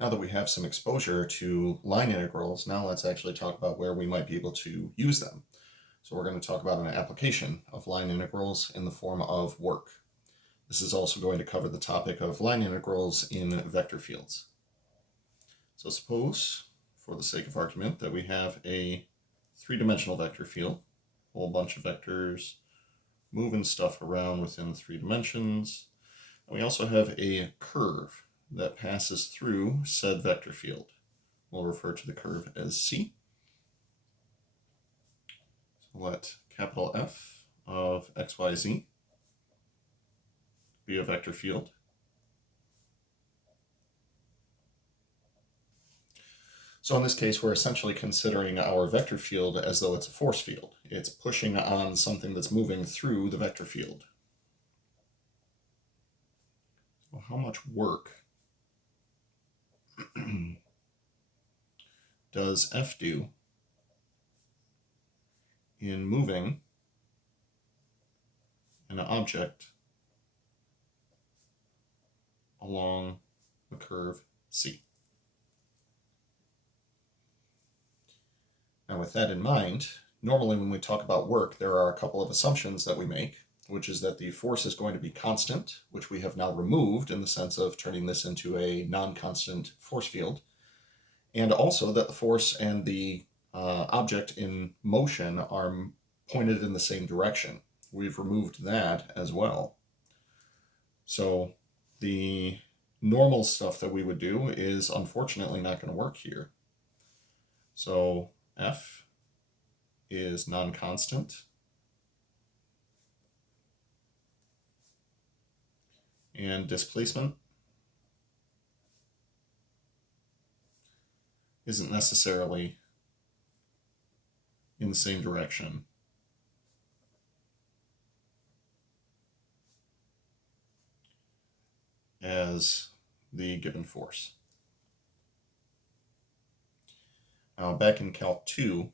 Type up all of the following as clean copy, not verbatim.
Now that we have some exposure to line integrals, now let's actually talk about where we might be able to use them. So we're going to talk about an application of line integrals in the form of work. This is also going to cover the topic of line integrals in vector fields. So suppose, for the sake of argument, that we have a three-dimensional vector field, a whole bunch of vectors moving stuff around within 3 dimensions. And we also have a curve that passes through said vector field. We'll refer to the curve as C. So let capital F of xyz be a vector field. So in this case, we're essentially considering our vector field as though it's a force field. It's pushing on something that's moving through the vector field. So how much work does F do in moving an object along the curve C? Now with that in mind, normally when we talk about work, there are a couple of assumptions that we make, which is that the force is going to be constant, which we have now removed in the sense of turning this into a non-constant force field, and also that the force and the object in motion are pointed in the same direction. We've removed that as well. So the normal stuff that we would do is unfortunately not going to work here. So F is non-constant, and displacement isn't necessarily in the same direction as the given force. Now back in Calc 2,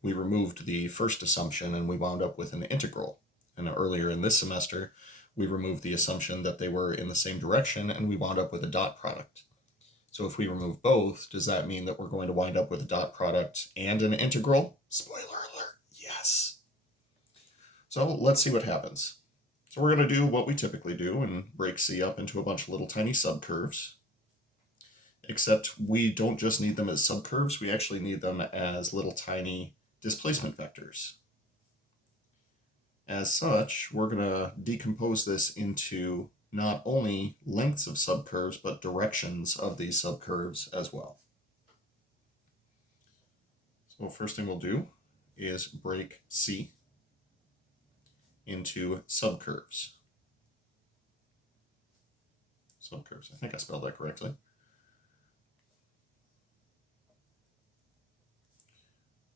we removed the first assumption and we wound up with an integral. And earlier in this semester, we removed the assumption that they were in the same direction and we wound up with a dot product. So if we remove both, does that mean that we're going to wind up with a dot product and an integral? Spoiler alert, yes. So let's see what happens. So we're going to do what we typically do and break C up into a bunch of little tiny subcurves. Except we don't just need them as subcurves, we actually need them as little tiny displacement vectors. As such, we're going to decompose this into not only lengths of subcurves, but directions of these subcurves as well. So first thing we'll do is break C into subcurves. Subcurves, I think I spelled that correctly.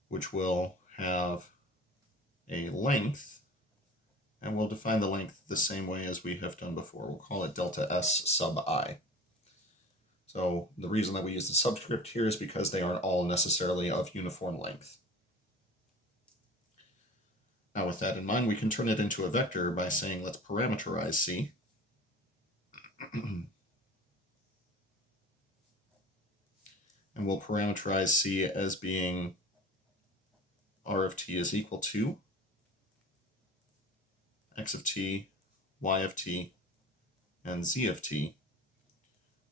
Which will have a length, and we'll define the length the same way as we have done before. We'll call it delta S sub I. So the reason that we use the subscript here is because they aren't all necessarily of uniform length. Now with that in mind, we can turn it into a vector by saying let's parameterize C. And we'll parameterize C as being R of t is equal to x of t, y of t, and z of t,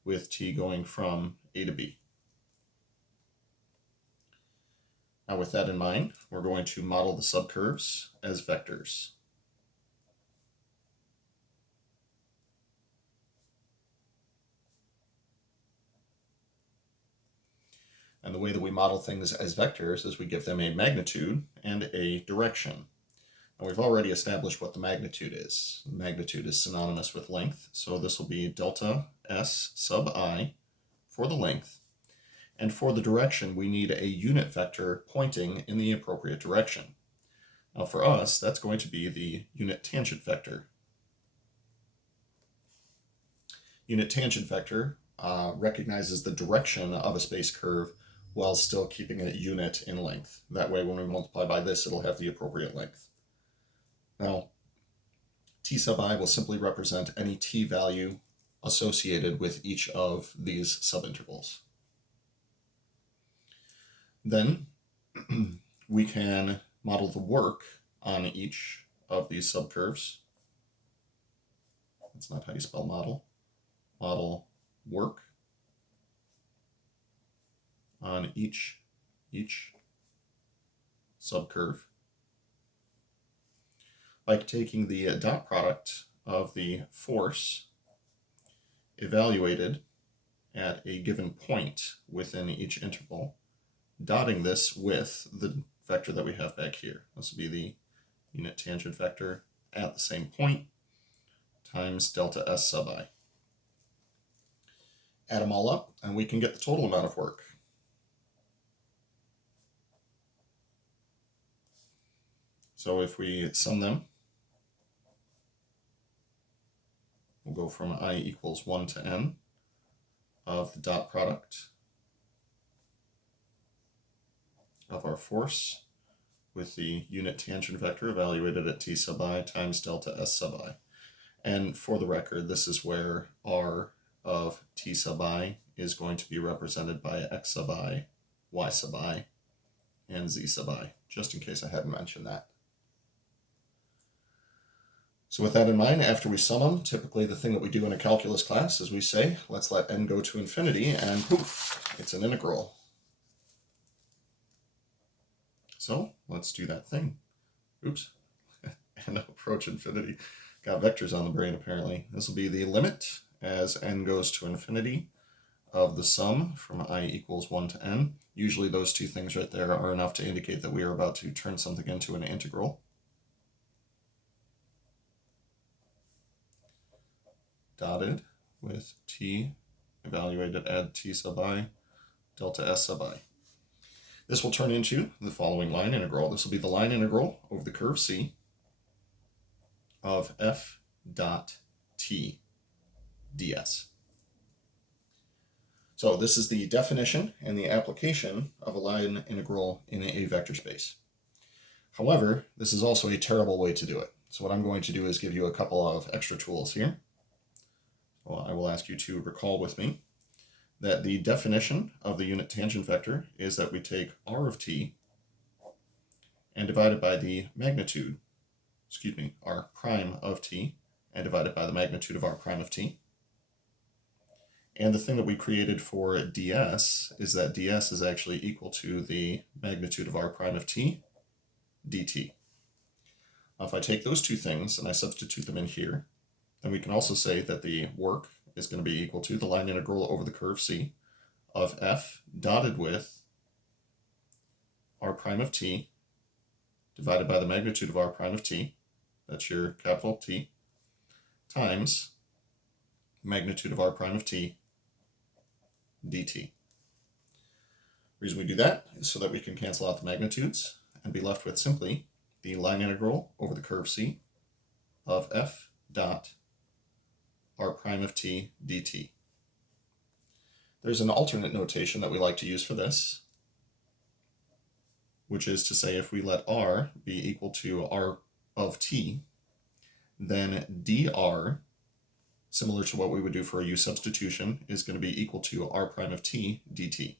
with t going from A to B. Now with that in mind, we're going to model the subcurves as vectors. And the way that we model things as vectors is we give them a magnitude and a direction. And we've already established what the magnitude is. The magnitude is synonymous with length, so this will be delta S sub I for the length. And for the direction, we need a unit vector pointing in the appropriate direction. Now for us, that's going to be the unit tangent vector. Unit tangent vector recognizes the direction of a space curve while still keeping a unit in length. That way, when we multiply by this, it'll have the appropriate length. Now, t sub I will simply represent any t value associated with each of these subintervals. Then we can model the work on each of these subcurves. That's not how you spell model. Model work on each subcurve by taking the dot product of the force evaluated at a given point within each interval, dotting this with the vector that we have back here. This will be the unit tangent vector at the same point times delta S sub I. Add them all up and we can get the total amount of work. So if we sum them, we'll go from I equals 1 to n of the dot product of our force with the unit tangent vector evaluated at t sub I times delta S sub I. And for the record, this is where r of t sub I is going to be represented by x sub I, y sub I, and z sub I, just in case I hadn't mentioned that. So with that in mind, after we sum them, typically the thing that we do in a calculus class is we say, let's let n go to infinity, and poof, it's an integral. So let's do that thing. Oops, and approach infinity. Got vectors on the brain apparently. This will be the limit as n goes to infinity of the sum from I equals 1 to n. Usually those two things right there are enough to indicate that we are about to turn something into an integral. Dotted with t evaluated at t sub I delta S sub I. This will turn into the following line integral. This will be the line integral over the curve C of f dot t ds. So this is the definition and the application of a line integral in a vector space. However, this is also a terrible way to do it. So what I'm going to do is give you a couple of extra tools here. So I will ask you to recall with me that the definition of the unit tangent vector is that we take r of t and divide it by the magnitude, r prime of t, and divide it by the magnitude of r prime of t. And the thing that we created for ds is that ds is actually equal to the magnitude of r prime of t dt. Now if I take those two things and I substitute them in here, then we can also say that the work is going to be equal to the line integral over the curve C of f dotted with r prime of t divided by the magnitude of r prime of t, that's your capital T, times magnitude of r prime of t dt. The reason we do that is so that we can cancel out the magnitudes and be left with simply the line integral over the curve C of f dot r prime of t dt. There's an alternate notation that we like to use for this, which is to say if we let r be equal to r of t, then dr, similar to what we would do for a u substitution, is going to be equal to r prime of t dt.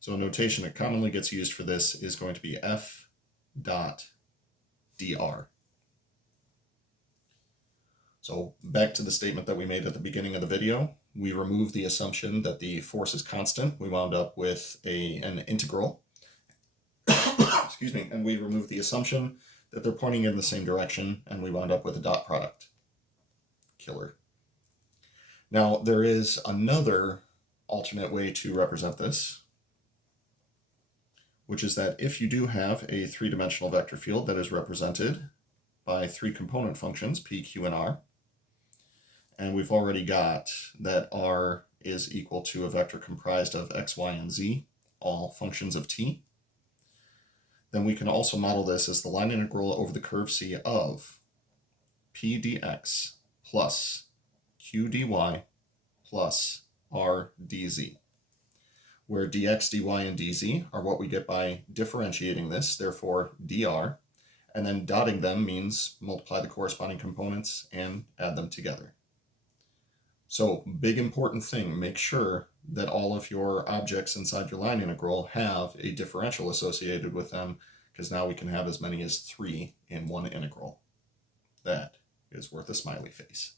So a notation that commonly gets used for this is going to be f dot dr. So back to the statement that we made at the beginning of the video, we removed the assumption that the force is constant. We wound up with an integral. Excuse me, and we removed the assumption that they're pointing in the same direction, and we wound up with a dot product. Killer. Now, there is another alternate way to represent this, which is that if you do have a three-dimensional vector field that is represented by three component functions, p, q, and r, and we've already got that r is equal to a vector comprised of x, y, and z, all functions of t, then we can also model this as the line integral over the curve C of p dx plus q dy plus r dz, where dx, dy, and dz are what we get by differentiating this, therefore dr, and then dotting them means multiply the corresponding components and add them together. So, big important thing, make sure that all of your objects inside your line integral have a differential associated with them, because now we can have as many as 3 in one integral. That is worth a smiley face.